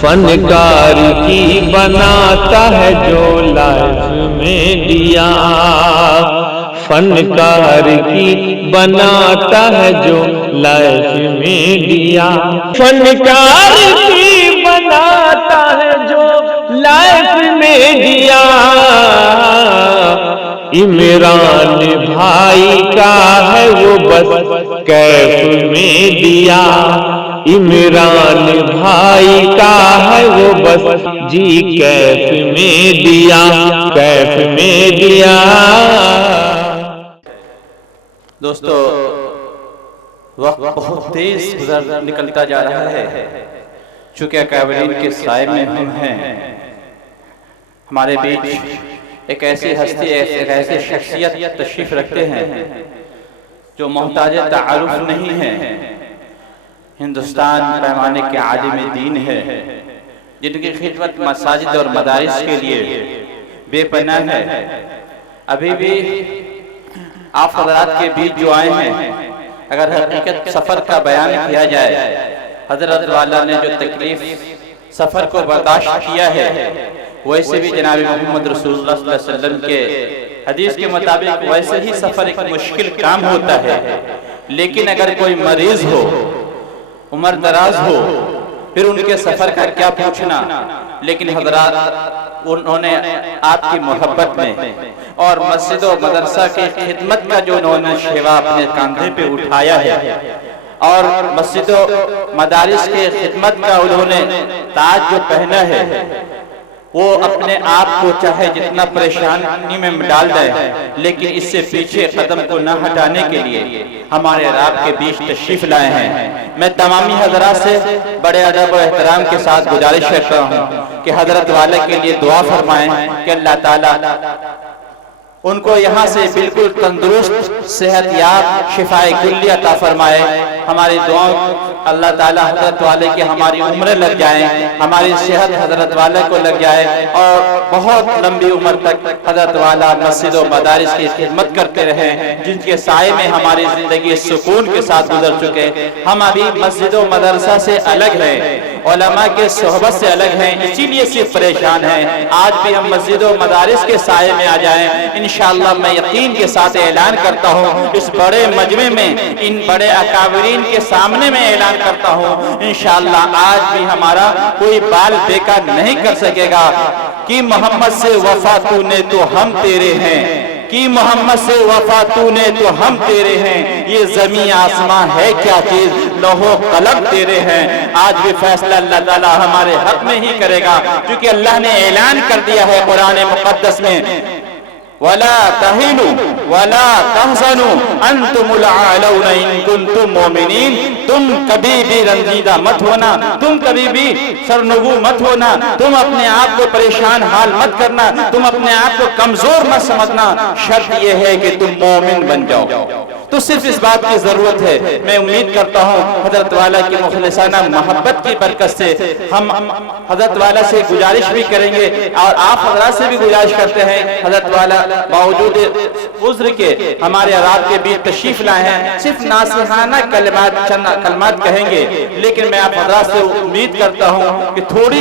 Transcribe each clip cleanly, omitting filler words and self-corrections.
فنکار کی بناتا ہے جو لائف میں دیا، فنکار کی بناتا ہے جو لائف میں دیا، فنکار کی بناتا ہے جو لائف میں دیا، عمران بھائی کا ہے وہ بس کیف میں دیا، عمران بھائی کا ہے وہ بس جی کیف میں دیا، کیف میں دیا۔ دوستو، وقت بہت تیز نکلتا جا رہا ہے، چونکہ اکابرین کے سائے میں ہم ہیں۔ ہمارے بیچ ایک ایسی ہستی، ایک ایسی شخصیت تشریف رکھتے ہیں جو محتاج تعارف نہیں ہے، ہندوستان پیمانے کے عالم دین ہے، جن کی خدمت مساجد اور مدارس کے لیے بے پناہ ہے۔ ابھی بھی آپ حضرات کے بیچ جو آئے ہیں، اگر حقیقت سفر کا بیان کیا جائے، حضرت والا نے جو تکلیف سفر کو برداشت کیا ہے، ویسے بھی جناب محمد رسول اللہ صلی اللہ علیہ وسلم کے حدیث کے مطابق ویسے ہی سفر ایک مشکل کام ہوتا ہے، لیکن اگر کوئی مریض ہو، عمر دراز ہو، پھر ان کے سفر کا کیا پوچھنا۔ لیکن حضرات انہوں نے آپ کی محبت میں اور مسجد و مدرسہ کی خدمت کا جو انہوں نے شیوا اپنے کاندھے پہ اٹھایا ہے، اور مسجد و مدارس کی خدمت کا انہوں نے تاج جو پہنا ہے، وہ اپنے آپ کو چاہے جتنا پریشانی میں ڈال دیں، لیکن اس سے پیچھے قدم کو نہ ہٹانے کے لیے ہمارے رب کے بیچ تشریف لائے ہیں۔ میں تمامی حضرات سے بڑے ادب و احترام کے ساتھ گزارش کرتا ہوں کہ حضرت والا کے لیے دعا فرمائیں کہ اللہ تعالیٰ ان کو یہاں سے بالکل تندرست، صحت یاب، شفاء کلی عطا فرمائے۔ ہماری دعاؤں اللہ تعالیٰ حضرت والے کی ہماری عمریں لگ جائیں، ہماری صحت حضرت والے کو لگ جائے، اور بہت لمبی عمر تک حضرت والا مسجد و مدارس کی خدمت کرتے رہیں، جن کے سائے میں ہماری زندگی سکون کے ساتھ گزر چکے۔ ہم ابھی مسجد و مدرسہ سے الگ ہیں، علماء کے صحبت سے الگ ہیں، اسی لیے صرف پریشان ہیں۔ آج بھی ہم مسجد و مدارس کے سائے میں آ جائیں، انشاءاللہ میں یقین کے ساتھ اعلان کرتا ہوں، اس بڑے مجمع میں، ان بڑے اکابرین کے سامنے میں اعلان کرتا ہوں، انشاءاللہ آج بھی ہمارا کوئی بال بیکار نہیں کر سکے گا کہ محمد سے وفا تو نے تو ہم تیرے ہیں، کہ محمد سے وفا تو نے تو ہم تیرے ہیں، یہ زمین آسمان ہے کیا چیز، لوح و قلم تیرے ہیں۔ آج بھی فیصلہ اللہ تعالیٰ ہمارے حق میں ہی کرے گا، کیونکہ اللہ نے اعلان کر دیا ہے قرآن مقدس میں، وَلَا تَهِنُوا وَلَا تَحْزَنُوا أَنْتُمُ الْأَعْلَوْنَ إِن كُنتُم مُؤْمِنِينَ۔ تم کبھی بھی رنجیدہ مت ہونا، تم کبھی بھی سرنگو مت ہونا، تم اپنے آپ کو پریشان حال مت کرنا، تم اپنے آپ کو کمزور مت سمجھنا، شرط یہ ہے کہ تم مومن بن جاؤ۔ تو صرف اس بات کی ضرورت ہے۔ میں امید کرتا ہوں حضرت والا کی مخلصانہ محبت کی برکت سے ہم حضرت والا سے گزارش بھی کریں گے، اور آپ حضرات سے بھی گزارش کرتے ہیں، حضرت والا باوجود عذر کے ہمارے رات کے بیچ تشریف لائے ہیں، صرف ناصحانہ کلمات، چند کلمات کہیں گے، لیکن میں آپ حضرات سے امید کرتا ہوں کہ تھوڑی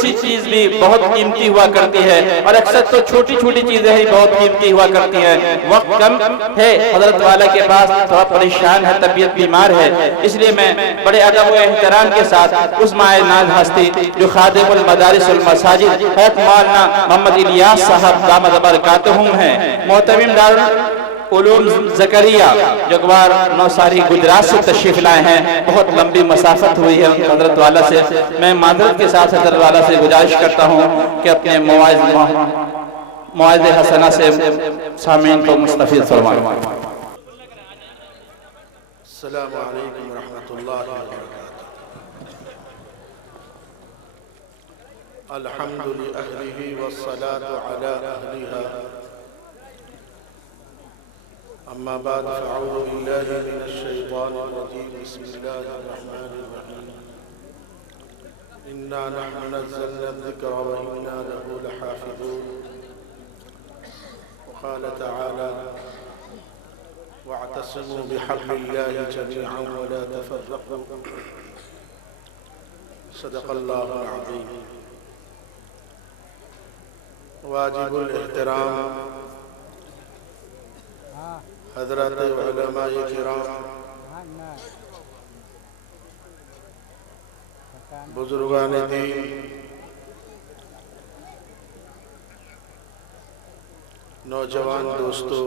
سی چیز بھی بہت قیمتی ہوا کرتی ہے، اور اکثر تو چھوٹی چھوٹی چیزیں ہی بہت قیمتی ہوا کرتی ہیں۔ وقت کم ہے، حضرت والا کے پاس تھوڑا پریشان ہے، طبیعت بیمار ہے، اس لیے میں بڑے ادب و احترام کے ساتھ اس مائع ناز ہستی جو خادم المدارس والمساجد حضرت مولانا محمد الیاس صاحب دامت برکاتہم ہیں، محتمم دارالعلوم زکریا جگوار نوساری گجرات سے تشریف لائے ہیں۔ بہت لمبی مسافت ہوئی ہے حضرت والا سے، میں معذرت کے ساتھ حضرت والا سے گزارش کرتا ہوں کہ اپنے مواعظ حسنہ سے سامعین کو مستفید فرمائیں۔ السلام علیکم ورحمۃ اللہ وبرکاتہ۔ الحمد لأہلہ والصلاة علی اہلہا، اما بعد فاعوذ باللہ من الشیطان الرجیم، بسم اللہ الرحمن الرحیم، انا نحن نزلنا الذکر وإنا له لحافظون، وقال تعالی واعتصموا بحبل الله جميعا ولا تفرقوا، صدق اللہ العظیم۔ واجب الاحترام حضرات علماء کرام، بزرگان دین، نوجوان دوستو،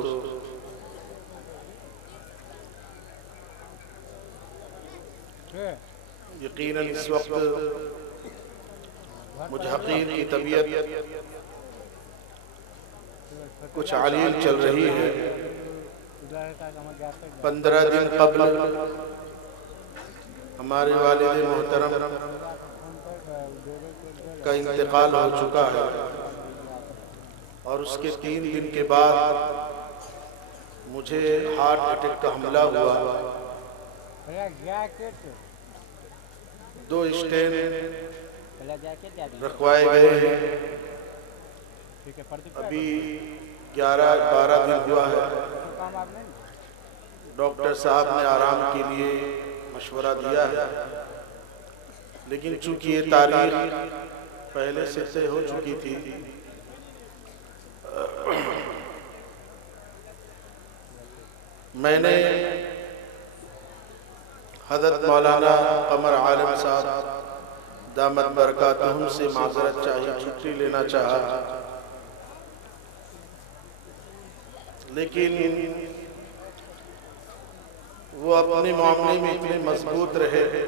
یقیناً اس وقت مجھ حقیر کی طبیعت کچھ علیل چل رہی ہے۔ 15 دن قبل ہمارے والد محترم کا انتقال ہو چکا ہے، اور اس کے 3 دن کے بعد مجھے ہارٹ اٹیک کا حملہ ہوا۔ 2 اسٹین رکھوائے گئے ہیں، ابھی 11-12 دن ہوا ہے۔ ڈاکٹر صاحب نے آرام کے لیے مشورہ دیا ہے، لیکن چونکہ یہ تاریخ پہلے سے طے ہو چکی تھی، میں نے حضرت مولانا قمر عالم صاحب دامت برکاتہم سے معذرت چاہی، چھٹی لینا چاہا، لیکن وہ اپنے معاملے میں اتنے مضبوط رہے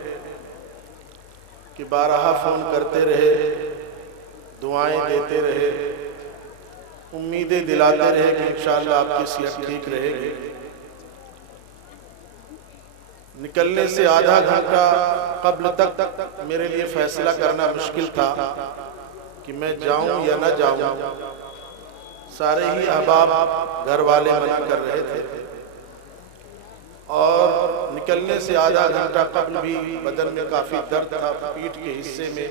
کہ بارہا فون کرتے رہے، دعائیں دیتے رہے، امیدیں دلاتے رہے کہ انشاءاللہ آپ کی صحت ٹھیک رہے گی۔ نکلنے سے آدھا گھنٹہ قبل تک میرے لیے فیصلہ کرنا مشکل تھا کہ میں جاؤں یا نہ جاؤں۔ سارے ہی احباب گھر والے منع کر رہے تھے، اور نکلنے سے آدھا گھنٹہ قبل بھی بدن میں کافی درد تھا، پیٹھ کے حصے میں،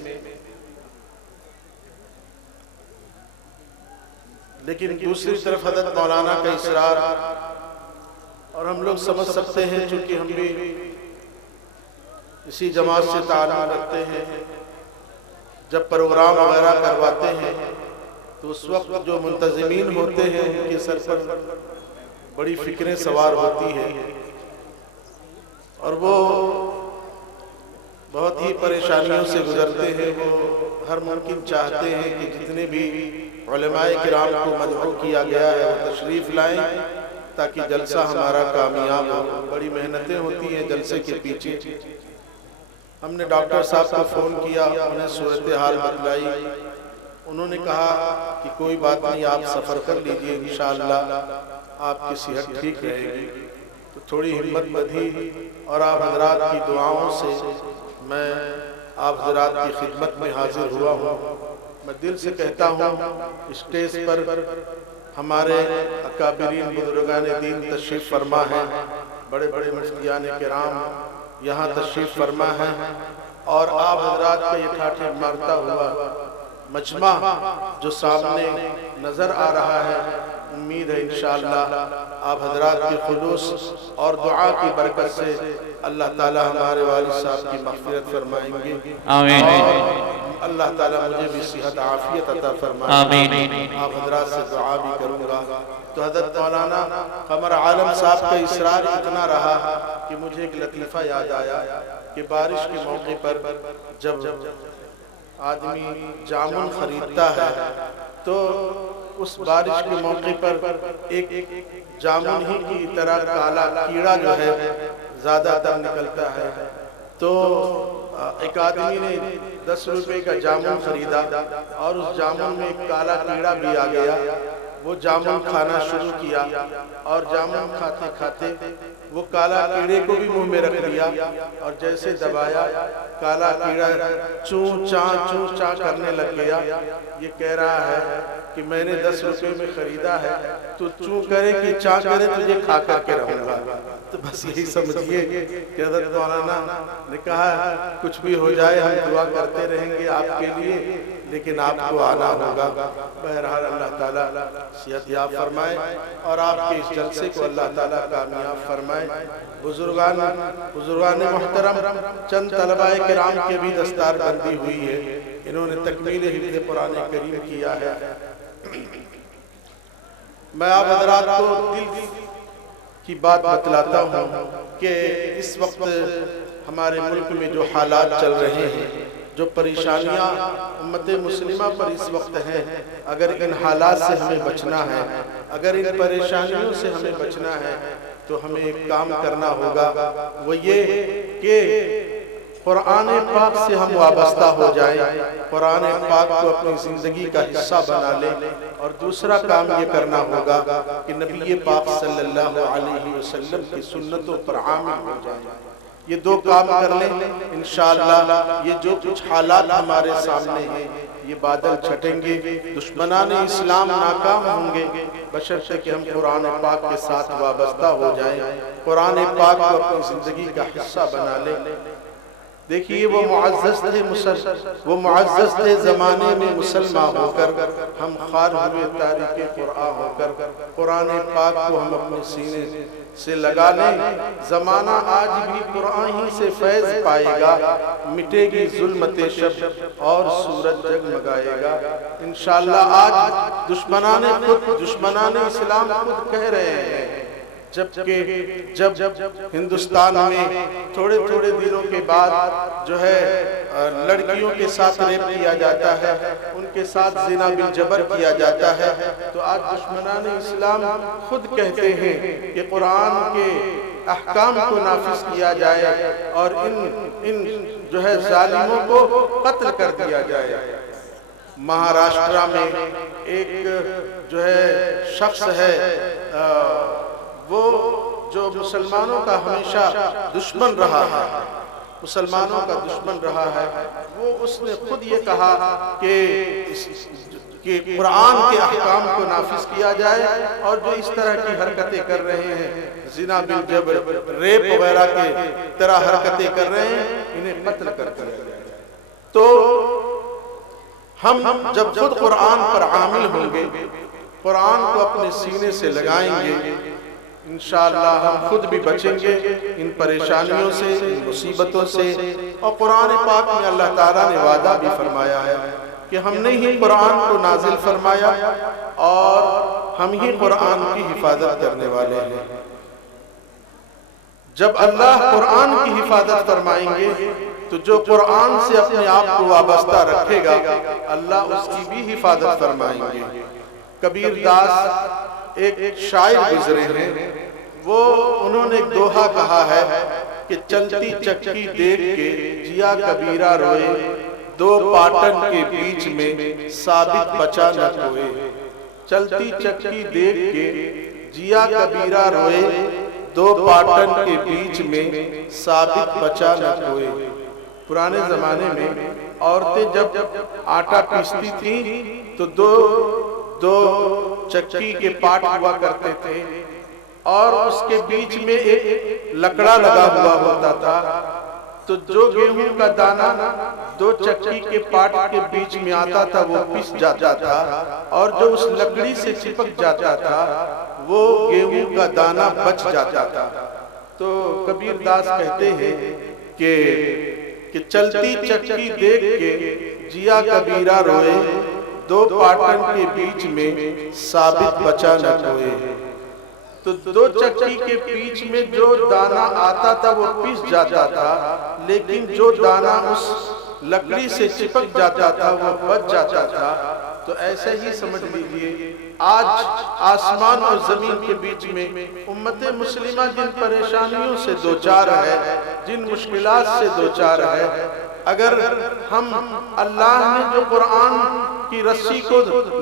لیکن دوسری طرف حضرت مولانا کا اصرار، اور ہم لوگ سمجھ سکتے ہیں چونکہ ہم بھی اسی جماعت سے تعلق رکھتے ہیں، جب پروگرام وغیرہ کرواتے ہیں تو اس وقت جو منتظمین ہوتے ہیں ان کے سر پر بڑی فکریں سوار ہوتی ہیں، اور وہ بہت ہی پریشانیوں سے گزرتے ہیں۔ وہ ہر ممکن چاہتے ہیں کہ جتنے بھی علماء کرام کو مدعو کیا گیا ہے وہ تشریف لائیں تاکہ جلسہ ہمارا کامیاب ہو۔ بڑی محنتیں ہوتی ہیں جلسے کے پیچھے۔ ہم نے ڈاکٹر صاحب کو فون کیا، انہیں صورتحال بتلائی، انہوں نے کہا کہ کوئی بات نہیں، آپ سفر کر لیجئے، انشاءاللہ آپ کی صحت ٹھیک رہے گی۔ تو تھوڑی ہمت بدھی، اور آپ حضرات کی دعاؤں سے میں آپ حضرات کی خدمت میں حاضر ہوا ہوں۔ میں دل سے کہتا ہوں اسٹیج پر ہمارے اکابرین بزرگان دین تشریف فرما ہیں، بڑے بڑے مفتیان کرام یہاں تشریف فرما ہیں، اور آپ حضرات کا یہ ٹھاٹھے مارتا ہوا مجمع جو سامنے نظر آ رہا ہے، امید ہے انشاءاللہ آپ حضرات کی خلوص اور دعا کی برکت سے اللہ تعالی ہمارے والد صاحب کی مغفرت فرمائیں گے، اور اللہ تعالیٰ مجھے بھی صحت عافیت عطا فرمائیں گے۔ آپ حضرات سے دعا بھی کروں گا۔ تو حضرت مولانا قمر عالم صاحب کا اصرار اتنا رہا کہ مجھے ایک لطیفہ یاد آیا کہ بارش کے موقع پر جب آدمی جامن خریدتا ہے تو اس بارش کے موقع پر ایک جامن ہی کی طرح کالا کیڑا جو ہے زیادہ تر نکلتا ہے۔ تو ایک آدمی نے 10 روپے کا جامن خریدا، اور اس جامن میں ایک کالا کیڑا بھی آ گیا۔ وہ جامن کھانا شروع کیا، اور جامن کھاتے کھاتے وہ کالا کیڑے کو بھی منہ میں رکھ لیا، اور جیسے دبایا کالا کیڑا چون چاں کرنے لگ گیا۔ یہ کہہ رہا ہے کہ میں نے 10 روپے میں خریدا ہے تو چوں کرے کہ چاہ کرے تجھے کھا کر کے رہوں گا۔ تو بس یہی سمجھئے کہ حضرت مولانا نے کہا کچھ بھی ہو جائے ہم دعا کرتے رہیں گے آپ کے لیے، لیکن آپ کو آنا ہوگا۔ بہرحال اللہ تعالیٰ صحت یاب فرمائے اور آپ کے اس جلسے کو اللہ تعالیٰ کامیاب فرمائے۔ بزرگان محترم، چند طلباء کرام کے بھی دستار بندی ہوئی ہے، انہوں نے تکمیل حفظ قرآن کریم کیا ہے۔ میں آپ حضرات کو دل کی بات بتلاتا ہوں کہ اس وقت ہمارے ملک میں جو حالات چل رہے ہیں، جو پریشانیاں امت مسلمہ پر اس وقت ہیں، اگر ان حالات سے ہمیں بچنا ہے، اگر ان پریشانیوں سے ہمیں بچنا ہے تو ہمیں ایک کام کرنا ہوگا، وہ یہ کہ قرآن پاک سے ہم وابستہ ہو جائیں، قرآن پاک کو اپنی زندگی کا حصہ بنا لیں، اور دوسرا کام یہ کرنا ہوگا کہ نبی پاک صلی اللہ علیہ وسلم کی سنتوں پر عامل ہو جائیں۔ یہ دو کام کر لیں انشاءاللہ یہ جو کچھ حالات ہمارے سامنے ہیں یہ بادل چھٹیں گے، دشمنان اسلام ناکام ہوں گے، بشرطے کہ ہم قرآن پاک کے ساتھ وابستہ ہو جائیں، قرآن پاک کو اپنی زندگی کا حصہ بنا لیں۔ دیکھیے وہ معزز تھے زمانے میں مسلمان ہو کر، ہم خوار ہوئے تاریخ قرآن ہو کر، قرآن پاک کو ہم اپنے سینے سے لگا لیں۔ زمانہ آج بھی قرآن ہی سے فیض پائے گا، مٹے گی ظلمت شب اور سورج جگمگائے گا۔ انشاءاللہ آج دشمنان اسلام خود کہہ رہے ہیں، جب ہندوستان میں تھوڑے دنوں کے بعد جو ہے لڑکیوں کے ساتھ ریپ کیا جاتا ہے، ان کے ساتھ زنا بالجبر کیا جاتا ہے، تو آج دشمنان اسلام خود کہتے ہیں کہ قرآن کے احکام کو نافذ کیا جائے اور ان جو ہے ظالموں کو قتل کر دیا جائے۔ مہاراشٹرا میں ایک جو ہے شخص ہے، وہ جو مسلمانوں کا ہمیشہ دشمن رہا ہے، مسلمانوں کا دشمن رہا ہے، وہ اس نے خود یہ کہا کہ قرآن کے احکام کو نافذ کیا جائے، اور جو اس طرح کی حرکتیں کر رہے ہیں، زنا بالجبر، ریپ وغیرہ کے طرح حرکتیں کر رہے ہیں، انہیں قتل کر دیا جائے۔ تو ہم جب خود قرآن پر عامل ہوں گے، قرآن کو اپنے سینے سے لگائیں گے، انشاءاللہ ہم خود بھی بچیں گے ان پریشانیوں سے، ان مصیبتوں سے۔ اور قرآن پاک میں اللہ تعالیٰ نے وعدہ بھی فرمایا ہے کہ ہم نے ہی قرآن کو نازل فرمایا اور ہم ہی قرآن کی حفاظت کرنے والے ہیں۔ جب اللہ قرآن کی حفاظت فرمائیں گے تو جو قرآن سے اپنے آپ کو وابستہ رکھے گا اللہ اس کی بھی حفاظت فرمائیں گے۔ کبیر داس ایک شاعر گزرے ہیں، انہوں نے ایک دوہا کہا ہے کہ چلتی چکی دیکھ کے جیا کبیرہ روئے، دو پاٹن کے بیچ میں ثابت بچا نہ کوئے۔ چلتی چکی دیکھ کے جیا کبیرہ روئے، دو پاٹن کے بیچ میں ثابت بچا نہ کوئے۔ پرانے زمانے میں عورتیں جب آٹا پیستی تھیں تو دو چکی کے پاٹ ہوا کرتے تھے اور اس کے بیچ میں ایک لکڑا لگا ہوا ہوتا تھا، تو جو گیہوں کا دانہ دو چکی کے پاٹ کے بیچ میں آتا تھا وہ پس جاتا تھا، اور جو اس لکڑی سے چپک جاتا تھا وہ گیہوں کا دانہ بچ جاتا تھا۔ تو کبیر داس کہتے ہیں کہ چلتی چکی دیکھ کے جیا کبیرہ روئے، دو پاٹن کے بیچ میں ثابت بچا نہ کوئے۔ تو دو چکی کے بیچ میں جو دانہ آتا تھا وہ پس جاتا تھا، لیکن جو دانہ اس لکڑی سے چپک جاتا تھا وہ بچ جاتا تھا۔ تو ایسے ہی سمجھ لیجئے آج آسمان اور زمین کے بیچ میں امت مسلمہ جن پریشانیوں سے دوچار ہے، جن مشکلات سے دوچار ہے، اگر ہم اللہ نے جو قرآن کی رسی کو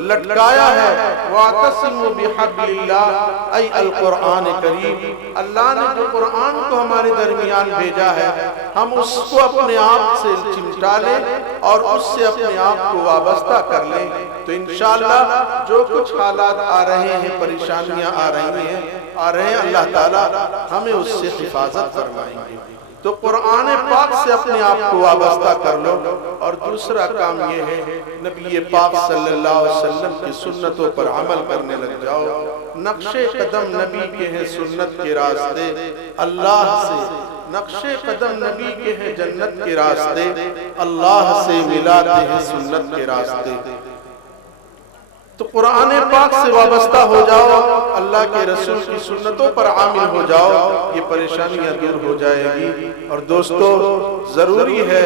لٹکایا ہے وَاعْتَصِمُوا بِحَبْلِ اللَّهِ اَيْ الْقُرْآنِ کریم، اللہ نے جو قرآن کو ہمارے درمیان بھیجا ہے ہم اس کو اپنے آپ سے چمٹا لیں اور اس سے اپنے آپ کو وابستہ کر لیں، تو انشاءاللہ جو کچھ حالات آ رہے ہیں، پریشانیاں آ رہی ہیں، اللہ تعالیٰ ہمیں اس سے حفاظت فرمائیں گے۔ تو قرآن پاک سے اپنے آپ کو وابستہ کر لو، اور دوسرا کام یہ ہے نبی پاک صلی اللہ علیہ وسلم کی سنتوں پر عمل کرنے لگ جاؤ۔ نقش قدم نبی کے ہیں سنت کے راستے اللہ سے، نقش قدم نبی کے ہیں جنت کے راستے اللہ سے ملاتے ہیں سنت کے راستے۔ تو قرآن پاک سے وابستہ ہو جاؤ، اللہ کے رسول کی سنتوں پر عامل ہو جاؤ، یہ پریشانیاں دور ہو جائے گی۔ اور دوستو، ضروری ہے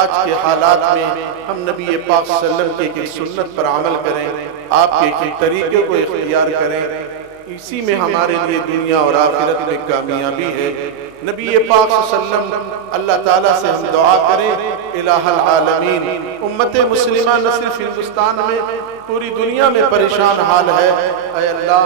آج کے حالات میں ہم نبی پاک صلی اللہ علیہ وسلم کی سنت پر عمل کریں، آپ کے طریقے کو اختیار کریں، اسی میں ہمارے لیے دنیا اور آخرت میں کامیابی ہے۔ نبی پاک صلی اللہ علیہ وسلم، اللہ تعالیٰ سے ہم دعا کریں، الہ العالمین، امت مسلمہ نہ صرف ہندوستان میں پوری دنیا میں پریشان حال ہے، اے اللہ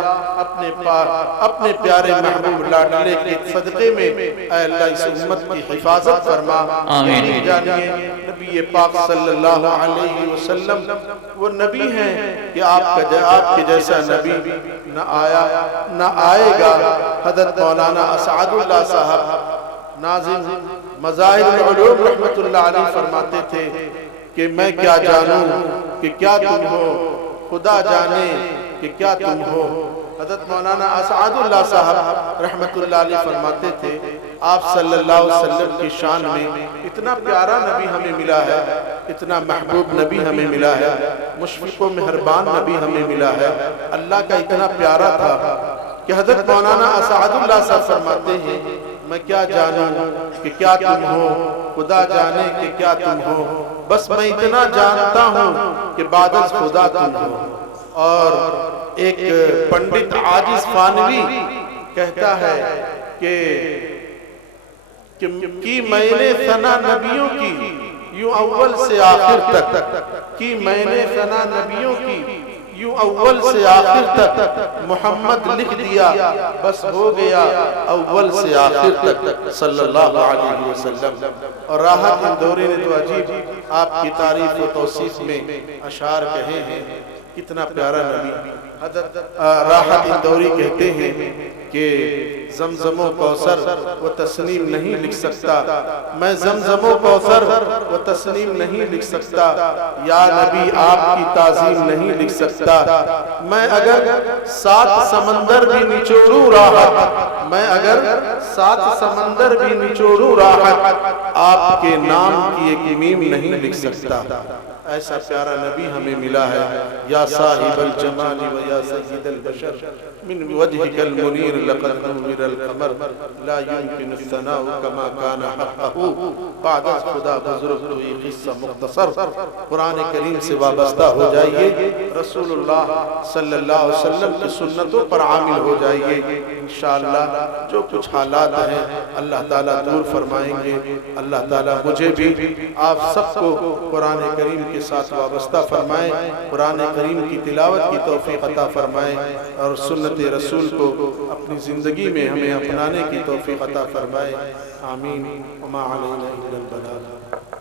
اپنے پیارے محبوب لاڈلے کے صدقے میں اے اللہ اس امت کی حفاظت فرما۔ آمین۔ جانیے نبی پاک صلی اللہ علیہ وسلم وہ نبی ہیں کہ آپ کے جیسا نبی نہ آیا نہ آئے گا۔ حضرت مولانا اسعد اللہ صاحب ناظم مظاہر العلوم رحمت اللہ علیہ فرماتے تھے کہ میں کیا جانوں کہ کیا تم ہو، خدا جانے کہ کیا تم ہو۔ حضرت مولانا اسعد اللہ صاحب رحمت اللہ علیہ فرماتے تھے آپ صلی اللہ علیہ وسلم کی شان میں اتنا پیارا نبی ہمیں ملا ہے، اتنا محبوب نبی ہمیں ملا ہے، مشفق و مہربان نبی ہمیں ملا ہے، اللہ کا اتنا پیارا تھا کہ حضرت مولانا اسعد اللہ صاحب فرماتے ہیں میں کیا جانوں کہ کیا تم ہو، خدا جانے کہ کیا تم ہو، بس میں اتنا جانتا ہوں کہ بعد از خدا تم ہو۔ اور ایک پنڈت عاجز فانوی کہتا ہے کہ میں نے ثنا نبیوں کی یوں اول سے آخر تک، کی میں نے ثنا نبیوں کی یوں اول سے آخر تک، محمد لکھ دیا بس ہو گیا اول سے آخر تک صلی اللہ علیہ وسلم۔ اور راحت اندوری نے تو عجیب آپ کی تعریف و توصیف میں اشعار کہے ہیں، کتنا پیارا نبی۔ حضرت راحت اندوری کہتے ہیں کہ زمزم و کوثر وہ تسنیم نہیں لکھ سکتا، میں زمزم و کوثر وہ تسنیم نہیں لکھ سکتا، یا نبی آپ کی تعظیم نہیں لکھ سکتا، میں اگر 7 سمندر بھی نچوڑوں راحت، میں اگر 7 سمندر بھی نچوڑوں راحت، آپ کے نام کی ایک میم نہیں لکھ سکتا۔ ایسا پیارا نبی ہمیں ملا ہے۔ یا صاحب الجمال و یا سید البشر من وجهك المنیر لقد نور القمر لا يمكن الثناء كما كان حقه بعد خدا بزرگ ہوئی قصہ مختصر۔ قرآن کریم سے وابستہ ہو جائیے، رسول اللہ صلی اللہ علیہ وسلم کی سنتوں پر عامل ہو جائیے، انشاءاللہ جو کچھ حالات ہیں اللہ تعالیٰ دور فرمائیں گے۔ اللہ تعالیٰ مجھے بھی آپ سب کو قرآن کریم کے ساتھ وابستہ فرمائیں، قرآن کریم کی تلاوت کی توفیق عطا فرمائیں، اور سنت رسول کو اپنی زندگی میں ہمیں اپنانے کی توفیق عطا فرمائیں۔ آمین۔ وما علینا الا البلاغ۔